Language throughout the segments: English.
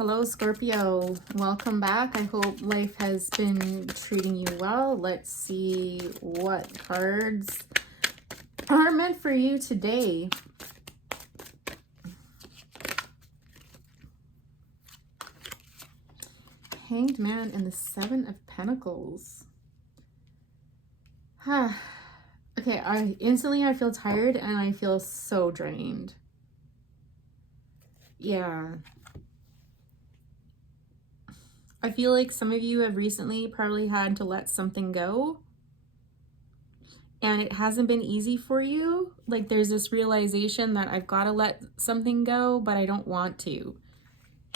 Hello, Scorpio. Welcome back. I hope life has been treating you well. Let's see what cards are meant for you today. Hanged Man and the Seven of Pentacles. Okay, I feel tired and I feel so drained. Yeah. I feel like some of you have recently probably had to let something go. And it hasn't been easy for you. Like there's this realization that I've got to let something go, but I don't want to.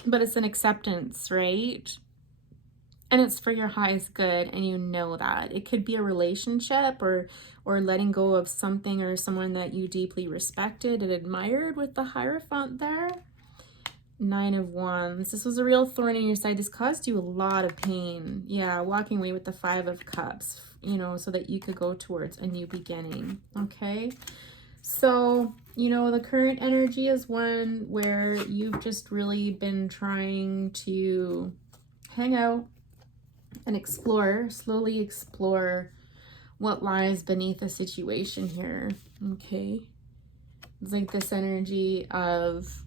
But it's an acceptance, right? And it's for your highest good, and you know that. It could be a relationship or letting go of something or someone that you deeply respected and admired with the Hierophant there. Nine of Wands. This was a real thorn in your side. This caused you a lot of pain. Yeah, walking away with the Five of Cups, you know, so that you could go towards a new beginning. Okay. So, you know, the current energy is one where you've just really been trying to hang out and explore, slowly explore what lies beneath the situation here. Okay. It's like this energy of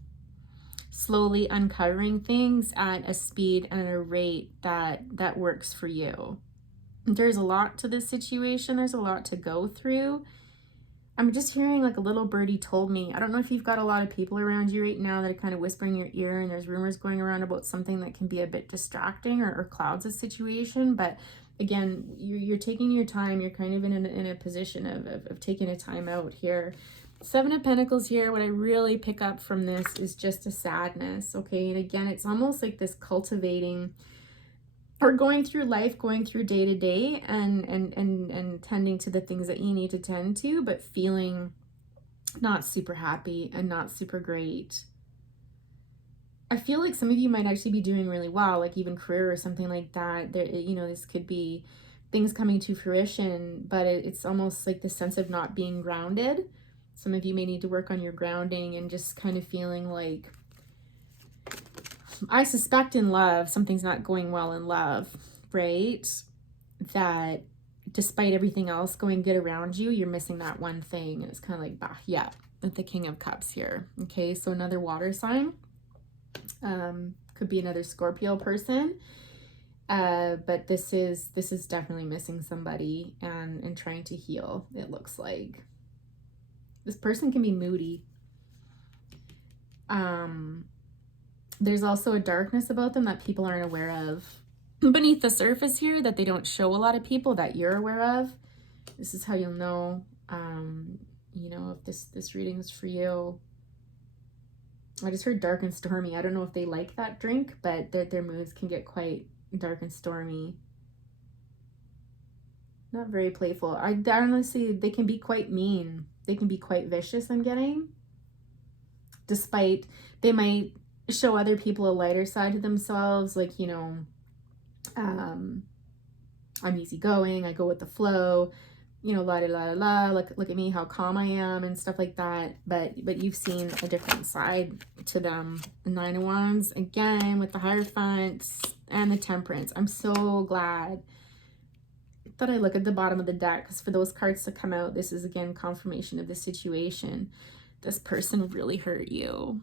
slowly uncovering things at a speed and at a rate that works for you. There's a lot to this situation. There's a lot to go through. I'm just hearing like a little birdie told me. I don't know if you've got a lot of people around you right now that are kind of whispering in your ear, and there's rumors going around about something that can be a bit distracting or clouds a situation. But again, you're taking your time. You're kind of in a position of taking a time out here. Seven of Pentacles here. What I really pick up from this is just a sadness. Okay. And again, it's almost like this cultivating or going through life, going through day to day and tending to the things that you need to tend to, but feeling not super happy and not super great. I feel like some of you might actually be doing really well, like even career or something like that. There, you know, this could be things coming to fruition, but it's almost like the sense of not being grounded. Some of you may need to work on your grounding and just kind of feeling like, I suspect in love, something's not going well in love, right? That despite everything else going good around you, you're missing that one thing. And it's kind of like, bah, yeah, with the King of Cups here. Okay, so another water sign. Could be another Scorpio person. But this is definitely missing somebody and trying to heal, it looks like. This person can be moody. There's also a darkness about them that people aren't aware of beneath the surface here, that they don't show a lot of people, that you're aware of. This is how you'll know, you know, if this reading is for you. I just heard dark and stormy. I don't know if they like that drink, but their moods can get quite dark and stormy. Not very playful. I honestly, they can be quite mean. They can be quite vicious, I'm getting. Despite, they might show other people a lighter side to themselves, like, you know, I'm easygoing, I go with the flow, you know, la la la la, look at me, how calm I am and stuff like that. But you've seen a different side to them. The Nine of Wands again with the Hierophant and the Temperance. I'm so glad that I look at the bottom of the deck, because for those cards to come out, this is again confirmation of the situation. This person really hurt you.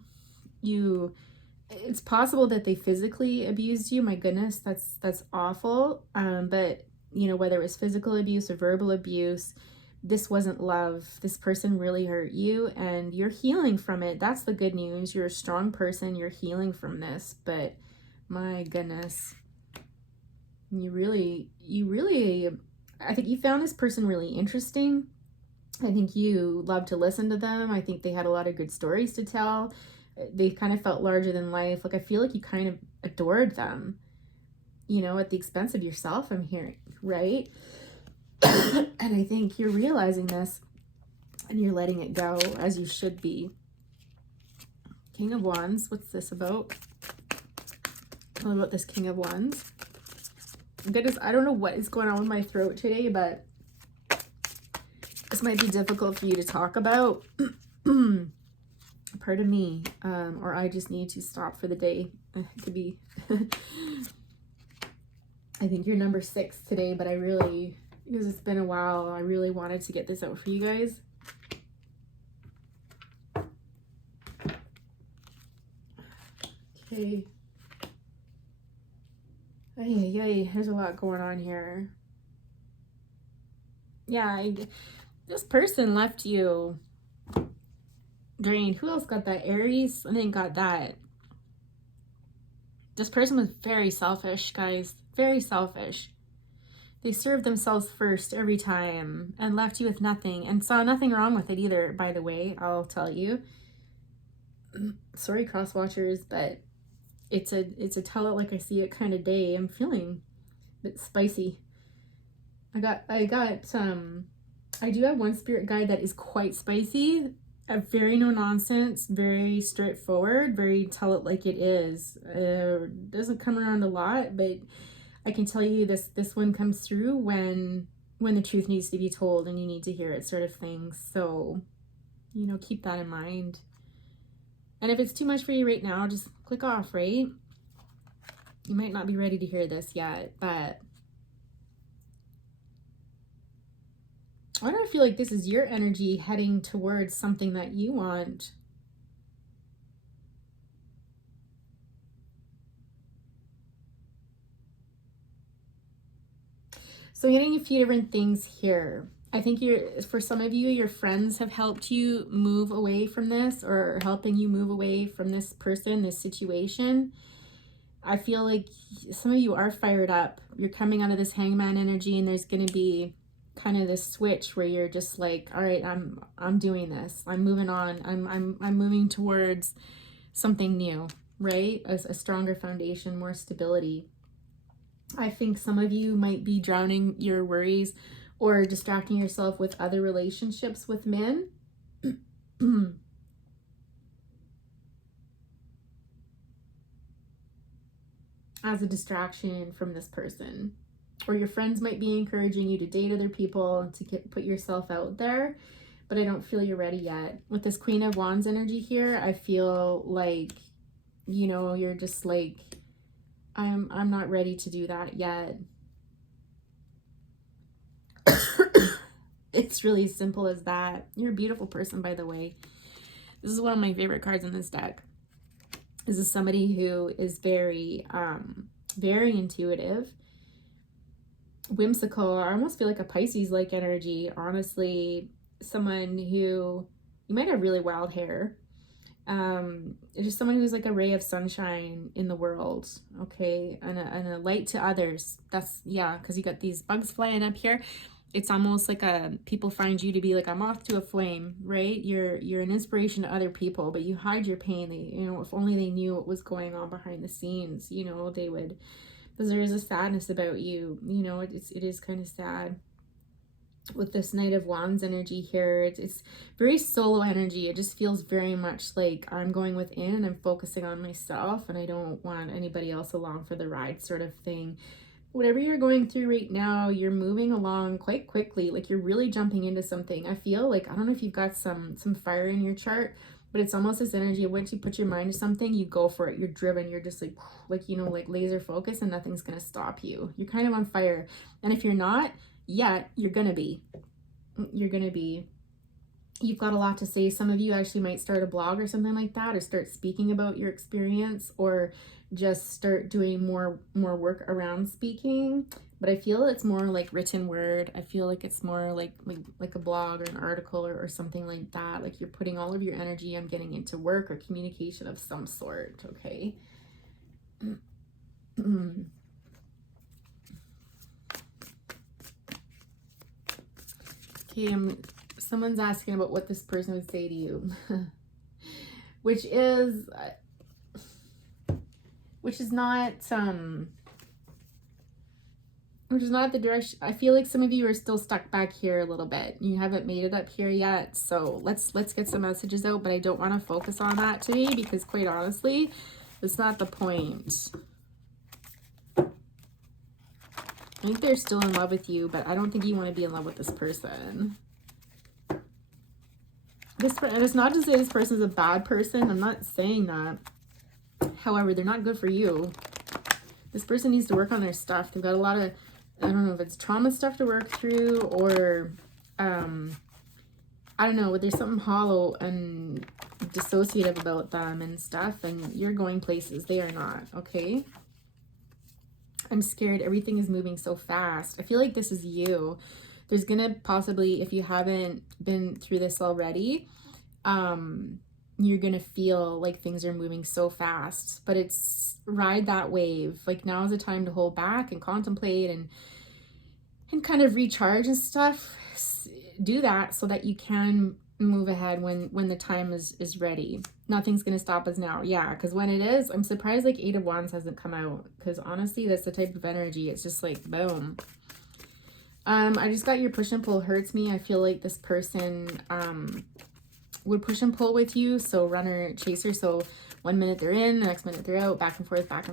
It's possible that they physically abused you. My goodness, that's awful. But you know, whether it was physical abuse or verbal abuse, this wasn't love. This person really hurt you and you're healing from it. That's the good news. You're a strong person. You're healing from this, but my goodness, you really, I think you found this person really interesting. I think you love to listen to them. I think they had a lot of good stories to tell. They kind of felt larger than life. Like, I feel like you kind of adored them, you know, at the expense of yourself, I'm hearing, right? And I think you're realizing this and you're letting it go, as you should be. King of Wands, what's this about? What about this King of Wands? Goodness, I don't know what is going on with my throat today, but this might be difficult for you to talk about. Pardon me, or I just need to stop for the day. It could be. I think you're number 6 today, but I really, because it's been a while, I really wanted to get this out for you guys. Okay. Ay, there's a lot going on here. Yeah, this person left you drained. Who else got that? Aries? And then got that. This person was very selfish, guys. Very selfish. They served themselves first every time and left you with nothing and saw nothing wrong with it either, by the way, I'll tell you. Sorry, cross watchers, but it's a tell it like I see it kind of day. I'm feeling a bit spicy. I do have one spirit guide that is quite spicy, very no nonsense, very straightforward, very tell it like it is. Doesn't come around a lot, but I can tell you this one comes through when the truth needs to be told and you need to hear it, sort of thing. So, you know, keep that in mind. And if it's too much for you right now, just click off, right? You might not be ready to hear this yet, but I don't feel like this is your energy heading towards something that you want. So I'm getting a few different things here. I think for some of you, your friends have helped you move away from this, or helping you move away from this person, this situation. I feel like some of you are fired up. You're coming out of this hangman energy, and there's going to be kind of this switch where you're just like, all right, I'm doing this. I'm moving on. I'm moving towards something new, right? A stronger foundation, more stability. I think some of you might be drowning your worries or distracting yourself with other relationships with men. As a distraction from this person. Or your friends might be encouraging you to date other people and to put yourself out there, but I don't feel you're ready yet. With this Queen of Wands energy here, I feel like, you know, you're just like, I'm not ready to do that yet. It's really simple as that. You're a beautiful person, by the way. This is one of my favorite cards in this deck. This is somebody who is very, very intuitive, whimsical. I almost feel like a Pisces-like energy, honestly. Someone who, you might have really wild hair. It's just someone who's like a ray of sunshine in the world, okay, and a light to others. That's, yeah, because you got these bugs flying up here. It's almost like people find you to be like a moth to a flame, right? You're an inspiration to other people, but you hide your pain. You know, if only they knew what was going on behind the scenes, you know, they would, because there is a sadness about you, you know, it is kind of sad. With this Knight of Wands energy here, it's very solo energy. It just feels very much like I'm going within and I'm focusing on myself, and I don't want anybody else along for the ride, sort of thing. Whatever you're going through right now, you're moving along quite quickly. Like you're really jumping into something. I feel like, I don't know if you've got some fire in your chart, but it's almost this energy of once you put your mind to something, you go for it. You're driven. You're just like, you know, like laser focus, and nothing's going to stop you. You're kind of on fire. And if you're not yet, you're going to be. You're going to be. You've got a lot to say. Some of you actually might start a blog or something like that, or start speaking about your experience, or just start doing more work around speaking. But I feel it's more like written word. I feel like it's more like a blog or an article or something like that. Like you're putting all of your energy on getting into work or communication of some sort, okay? Okay, someone's asking about what this person would say to you, which is not the direction. I feel like some of you are still stuck back here a little bit. You haven't made it up here yet. So let's get some messages out, but I don't want to focus on that today because quite honestly, it's not the point. I think they're still in love with you, but I don't think you want to be in love with this person. And it's not to say this person's a bad person. I'm not saying that. However, they're not good for you. This person needs to work on their stuff. They've got a lot of, I don't know if it's trauma stuff to work through, or I don't know, but there's something hollow and dissociative about them and stuff, and you're going places they are not, okay? I'm scared. Everything is moving so fast. I feel like this is you. There's gonna possibly, if you haven't been through this already, you're gonna feel like things are moving so fast, but it's ride that wave. Like, now is the time to hold back and contemplate and kind of recharge and stuff. Do that so that you can move ahead when the time is ready. Nothing's gonna stop us now. Yeah, because when it is, I'm surprised like 8 of Wands hasn't come out, because honestly, that's the type of energy. It's just like boom. I just got your push and pull hurts me. I feel like this person would push and pull with you, so runner chaser. So 1 minute they're in, the next minute they're out, back and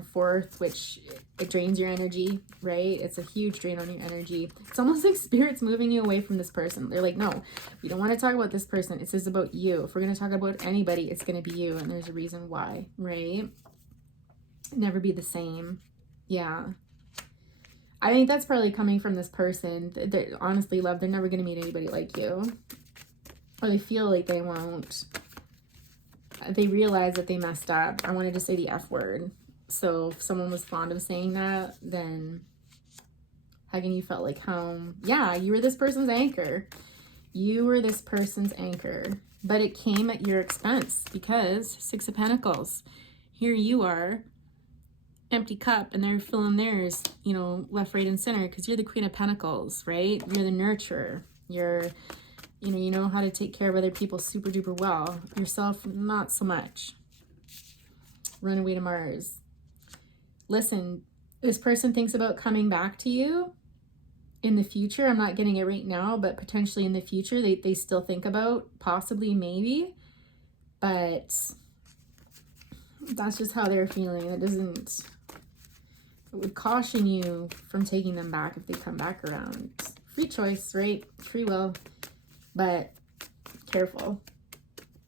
forth, which it drains your energy, right? It's a huge drain on your energy. It's almost like spirit's moving you away from this person. They're like, no, we don't want to talk about this person. It's just about you. If we're going to talk about anybody, it's going to be you, and there's a reason why, right? Never be the same. Yeah. I think that's probably coming from this person. They're, honestly, love, they're never going to meet anybody like you. Or they feel like they won't. They realize that they messed up. I wanted to say the F word. So if someone was fond of saying that, then having you felt like home. Yeah, you were this person's anchor. You were this person's anchor. But it came at your expense, because 6 of Pentacles. Here you are, empty cup, and they're filling theirs, you know, left, right, and center, because you're the Queen of Pentacles, right? You're the nurturer. You're, you know how to take care of other people super duper well. Yourself, not so much. Run away to Mars. Listen, this person thinks about coming back to you in the future. I'm not getting it right now, but potentially in the future, they still think about, possibly, maybe. But that's just how they're feeling. It doesn't, it would caution you from taking them back if they come back around. Free choice, right? Free will. But careful,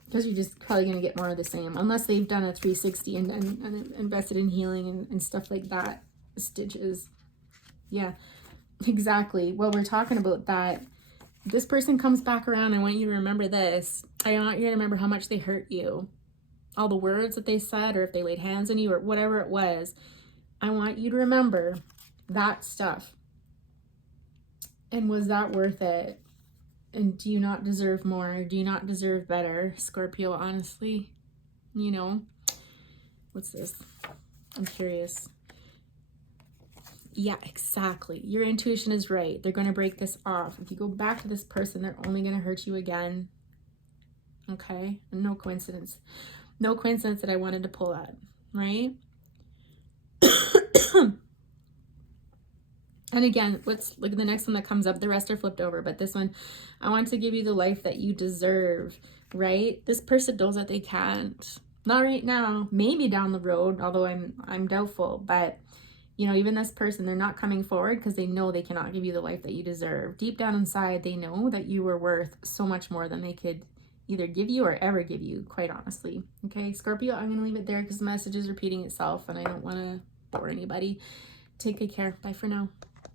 because you're just probably going to get more of the same, unless they've done a 360 and invested in healing and stuff like that. Stitches. Yeah, exactly. Well, we're talking about that. This person comes back around. I want you to remember this. I want you to remember how much they hurt you. All the words that they said, or if they laid hands on you, or whatever it was. I want you to remember that stuff. And was that worth it? And do you not deserve more? Do you not deserve better, Scorpio, honestly? You know? What's this? I'm curious. Yeah, exactly. Your intuition is right. They're going to break this off. If you go back to this person, they're only going to hurt you again. Okay? And no coincidence. No coincidence that I wanted to pull that, right? And again, let's look at the next one that comes up. The rest are flipped over, but this one, I want to give you the life that you deserve, right? This person knows that they can't. Not right now, maybe down the road, although I'm doubtful. But, you know, even this person, they're not coming forward because they know they cannot give you the life that you deserve. Deep down inside, they know that you were worth so much more than they could either give you or ever give you, quite honestly. Okay, Scorpio, I'm going to leave it there because the message is repeating itself and I don't want to bore anybody. Take good care. Bye for now.